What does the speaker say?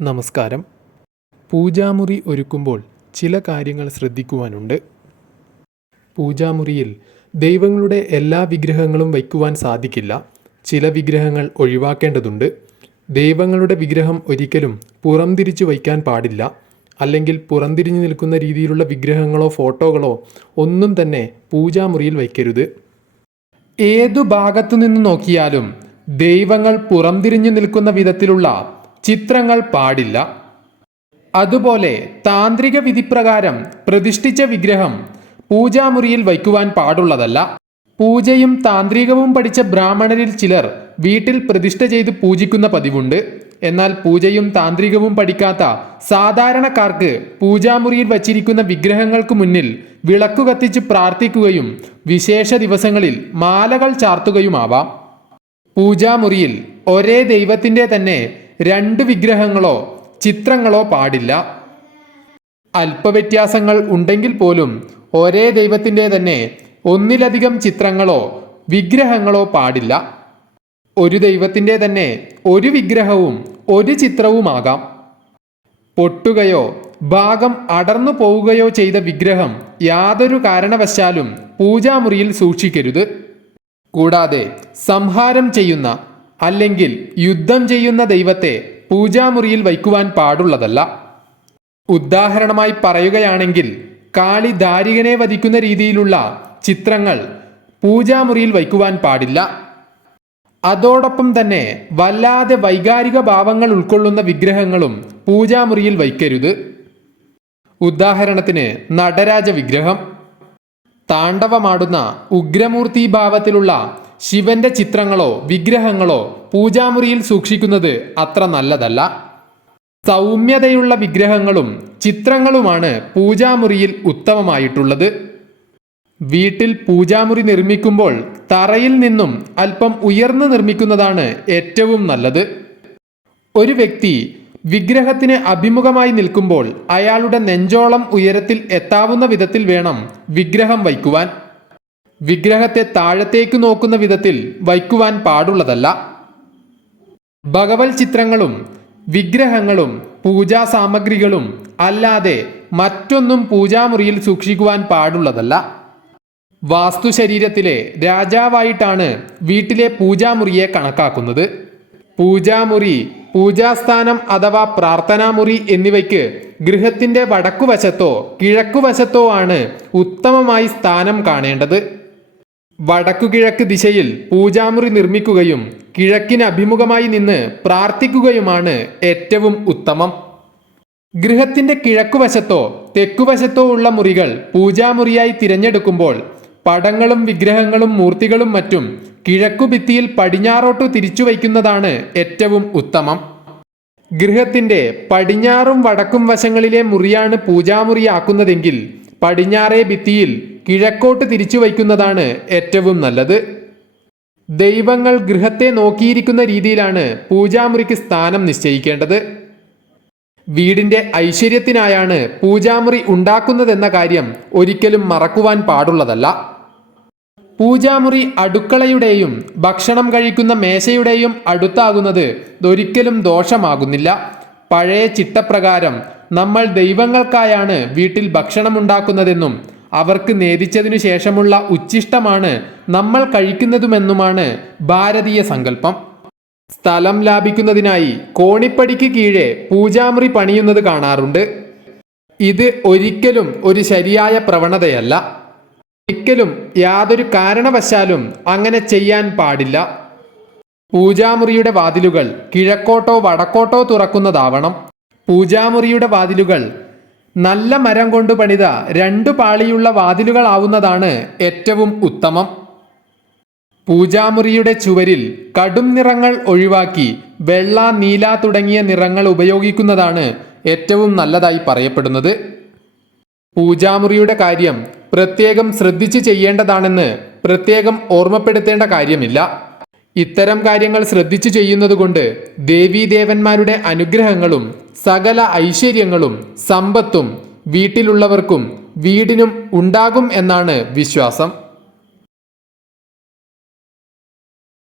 നമസ്കാരം. പൂജാമുറി ഒരുക്കുമ്പോൾ ചില കാര്യങ്ങൾ ശ്രദ്ധിക്കുവാനുണ്ട്. പൂജാമുറിയിൽ ദൈവങ്ങളുടെ എല്ലാ വിഗ്രഹങ്ങളും വയ്ക്കുവാൻ സാധിക്കില്ല. ചില വിഗ്രഹങ്ങൾ ഒഴിവാക്കേണ്ടതുണ്ട്. ദൈവങ്ങളുടെ വിഗ്രഹം ഒരിക്കലും പുറംതിരിച്ചു വയ്ക്കാൻ പാടില്ല. അല്ലെങ്കിൽ പുറംതിരിഞ്ഞു നിൽക്കുന്ന രീതിയിലുള്ള വിഗ്രഹങ്ങളോ ഫോട്ടോകളോ ഒന്നും തന്നെ പൂജാമുറിയിൽ വയ്ക്കരുത്. ഏതു ഭാഗത്തു നിന്ന് നോക്കിയാലും ദൈവങ്ങൾ പുറംതിരിഞ്ഞു നിൽക്കുന്ന വിധത്തിലുള്ള ചിത്രങ്ങൾ പാടില്ല. അതുപോലെ താന്ത്രിക വിധിപ്രകാരം പ്രതിഷ്ഠിച്ച വിഗ്രഹം പൂജാമുറിയിൽ വയ്ക്കുവാൻ പാടുള്ളതല്ല. പൂജയും താന്ത്രികവും പഠിച്ച ബ്രാഹ്മണരിൽ ചിലർ വീട്ടിൽ പ്രതിഷ്ഠ ചെയ്ത് പൂജിക്കുന്ന പതിവുണ്ട്. എന്നാൽ പൂജയും താന്ത്രികവും പഠിക്കാത്ത സാധാരണക്കാർക്ക് പൂജാമുറിയിൽ വച്ചിരിക്കുന്ന വിഗ്രഹങ്ങൾക്ക് മുന്നിൽ വിളക്കു കത്തിച്ച് പ്രാർത്ഥിക്കുകയും വിശേഷ ദിവസങ്ങളിൽ മാലകൾ ചാർത്തുകയുമാവാം. പൂജാമുറിയിൽ ഒരേ ദൈവത്തിന്റെ തന്നെ രണ്ട് വിഗ്രഹങ്ങളോ ചിത്രങ്ങളോ പാടില്ല. അല്പവ്യത്യാസങ്ങൾ ഉണ്ടെങ്കിൽ പോലും ഒരേ ദൈവത്തിന്റെ തന്നെ ഒന്നിലധികം ചിത്രങ്ങളോ വിഗ്രഹങ്ങളോ പാടില്ല. ഒരു ദൈവത്തിന്റെ തന്നെ ഒരു വിഗ്രഹവും ഒരു ചിത്രവുമാകാം. പൊട്ടുകയോ ഭാഗം അടർന്നു പോവുകയോ ചെയ്ത വിഗ്രഹം യാതൊരു കാരണവശാലും പൂജാമുറിയിൽ സൂക്ഷിക്കരുത്. കൂടാതെ സംഹാരം ചെയ്യുന്ന അല്ലെങ്കിൽ യുദ്ധം ചെയ്യുന്ന ദൈവത്തെ പൂജാമുറിയിൽ വയ്ക്കുവാൻ പാടുള്ളതല്ല. ഉദാഹരണമായി പറയുകയാണെങ്കിൽ കാളി ദാരികനെ വധിക്കുന്ന രീതിയിലുള്ള ചിത്രങ്ങൾ പൂജാമുറിയിൽ വയ്ക്കുവാൻ പാടില്ല. അതോടൊപ്പം തന്നെ വല്ലാതെ വൈകാരിക ഭാവങ്ങൾ ഉൾക്കൊള്ളുന്ന വിഗ്രഹങ്ങളും പൂജാമുറിയിൽ വയ്ക്കരുത്. ഉദാഹരണത്തിന് നടരാജ വിഗ്രഹം. താണ്ഡവമാടുന്ന ഉഗ്രമൂർത്തി ഭാവത്തിലുള്ള ശിവന്റെ ചിത്രങ്ങളോ വിഗ്രഹങ്ങളോ പൂജാമുറിയിൽ സൂക്ഷിക്കുന്നത് അത്ര നല്ലതല്ല. സൗമ്യതയുള്ള വിഗ്രഹങ്ങളും ചിത്രങ്ങളുമാണ് പൂജാമുറിയിൽ ഉത്തമമായിട്ടുള്ളത്. വീട്ടിൽ പൂജാമുറി നിർമ്മിക്കുമ്പോൾ തറയിൽ നിന്നും അല്പം ഉയർന്നു നിർമ്മിക്കുന്നതാണ് ഏറ്റവും നല്ലത്. ഒരു വ്യക്തി വിഗ്രഹത്തിന് അഭിമുഖമായി നിൽക്കുമ്പോൾ അയാളുടെ നെഞ്ചോളം ഉയരത്തിൽ എത്താവുന്ന വിധത്തിൽ വേണം വിഗ്രഹം വയ്ക്കുവാൻ. വിഗ്രഹത്തെ താഴത്തേക്ക് നോക്കുന്ന വിധത്തിൽ വയ്ക്കുവാൻ പാടുള്ളതല്ല. ഭഗവത് ചിത്രങ്ങളും വിഗ്രഹങ്ങളും പൂജാ സാമഗ്രികളും അല്ലാതെ മറ്റൊന്നും പൂജാമുറിയിൽ സൂക്ഷിക്കുവാൻ പാടുള്ളതല്ല. വാസ്തുശരീരത്തിലെ രാജാവായിട്ടാണ് വീട്ടിലെ പൂജാമുറിയെ കണക്കാക്കുന്നത്. പൂജാമുറി പൂജാസ്ഥാനം അഥവാ പ്രാർത്ഥനാമുറി എന്നിവയ്ക്ക് ഗൃഹത്തിന്റെ വടക്കുവശത്തോ കിഴക്കുവശത്തോ ആണ് ഉത്തമമായി സ്ഥാനം കാണേണ്ടത്. വടക്കുകിഴക്ക് ദിശയിൽ പൂജാമുറി നിർമ്മിക്കുകയും കിഴക്കിന് അഭിമുഖമായി നിന്ന് പ്രാർത്ഥിക്കുകയുമാണ് ഏറ്റവും ഉത്തമം. ഗൃഹത്തിന്റെ കിഴക്കുവശത്തോ തെക്കുവശത്തോ ഉള്ള മുറികൾ പൂജാമുറിയായി തിരഞ്ഞെടുക്കുമ്പോൾ പടങ്ങളും വിഗ്രഹങ്ങളും മൂർത്തികളും മറ്റും കിഴക്കുഭിത്തിയിൽ പടിഞ്ഞാറോട്ടു തിരിച്ചു വയ്ക്കുന്നതാണ് ഏറ്റവും ഉത്തമം. ഗൃഹത്തിന്റെ പടിഞ്ഞാറും വടക്കും വശങ്ങളിലെ മുറിയാണ് പൂജാമുറിയാക്കുന്നതെങ്കിൽ പടിഞ്ഞാറേ ഭിത്തിയിൽ കിഴക്കോട്ട് തിരിച്ചു വയ്ക്കുന്നതാണ് ഏറ്റവും നല്ലത്. ദൈവങ്ങൾ ഗൃഹത്തെ നോക്കിയിരിക്കുന്ന രീതിയിലാണ് പൂജാമുറിക്ക് സ്ഥാനം നിശ്ചയിക്കേണ്ടത്. വീടിന്റെ ഐശ്വര്യത്തിനായാണ് പൂജാമുറി ഉണ്ടാക്കുന്നതെന്ന കാര്യം ഒരിക്കലും മറക്കുവാൻ പാടുള്ളതല്ല. പൂജാമുറി അടുക്കളയുടെയും ഭക്ഷണം കഴിക്കുന്ന മേശയുടെയും അടുത്താകുന്നത് ഒരിക്കലും ദോഷമാകുന്നില്ല. പഴയ ചിട്ടപ്രകാരം നമ്മൾ ദൈവങ്ങൾക്കായാണ് വീട്ടിൽ ഭക്ഷണമുണ്ടാക്കുന്നതെന്നും അവർക്ക് നേദിച്ചതിനു ശേഷമുള്ള ഉച്ഛിഷ്ടമാണ് നമ്മൾ കഴിക്കുന്നതുമെന്നുമാണ് ഭാരതീയ സങ്കല്പം. സ്ഥലം ലാഭിക്കുന്നതിനായി കോണിപ്പടിക്ക് കീഴെ പൂജാമുറി പണിയുന്നത് കാണാറുണ്ട്. ഇത് ഒരിക്കലും ഒരു ശരിയായ പ്രവണതയല്ല. ഒരിക്കലും യാതൊരു കാരണവശാലും അങ്ങനെ ചെയ്യാൻ പാടില്ല. പൂജാമുറിയുടെ വാതിലുകൾ കിഴക്കോട്ടോ വടക്കോട്ടോ തുറക്കുന്നതാവണം. പൂജാമുറിയുടെ വാതിലുകൾ നല്ല മരം കൊണ്ട് പണിത രണ്ടു പാളിയുള്ള വാതിലുകളാവുന്നതാണ് ഏറ്റവും ഉത്തമം. പൂജാമുറിയുടെ ചുവരിൽ കടും നിറങ്ങൾ ഒഴിവാക്കി വെള്ള നീല തുടങ്ങിയ നിറങ്ങൾ ഉപയോഗിക്കുന്നതാണ് ഏറ്റവും നല്ലതായി പറയപ്പെടുന്നത്. പൂജാമുറിയുടെ കാര്യം പ്രത്യേകം ശ്രദ്ധിച്ച് ചെയ്യേണ്ടതാണെന്ന് പ്രത്യേകം ഓർമ്മപ്പെടുത്തേണ്ട കാര്യമില്ല. ഇത്തരം കാര്യങ്ങൾ ശ്രദ്ധിച്ചു ചെയ്യുന്നതുകൊണ്ട് ദേവീദേവന്മാരുടെ അനുഗ്രഹങ്ങളും സകല ഐശ്വര്യങ്ങളും സമ്പത്തും വീട്ടിലുള്ളവർക്കും വീടിനും ഉണ്ടാകും എന്നാണ് വിശ്വാസം.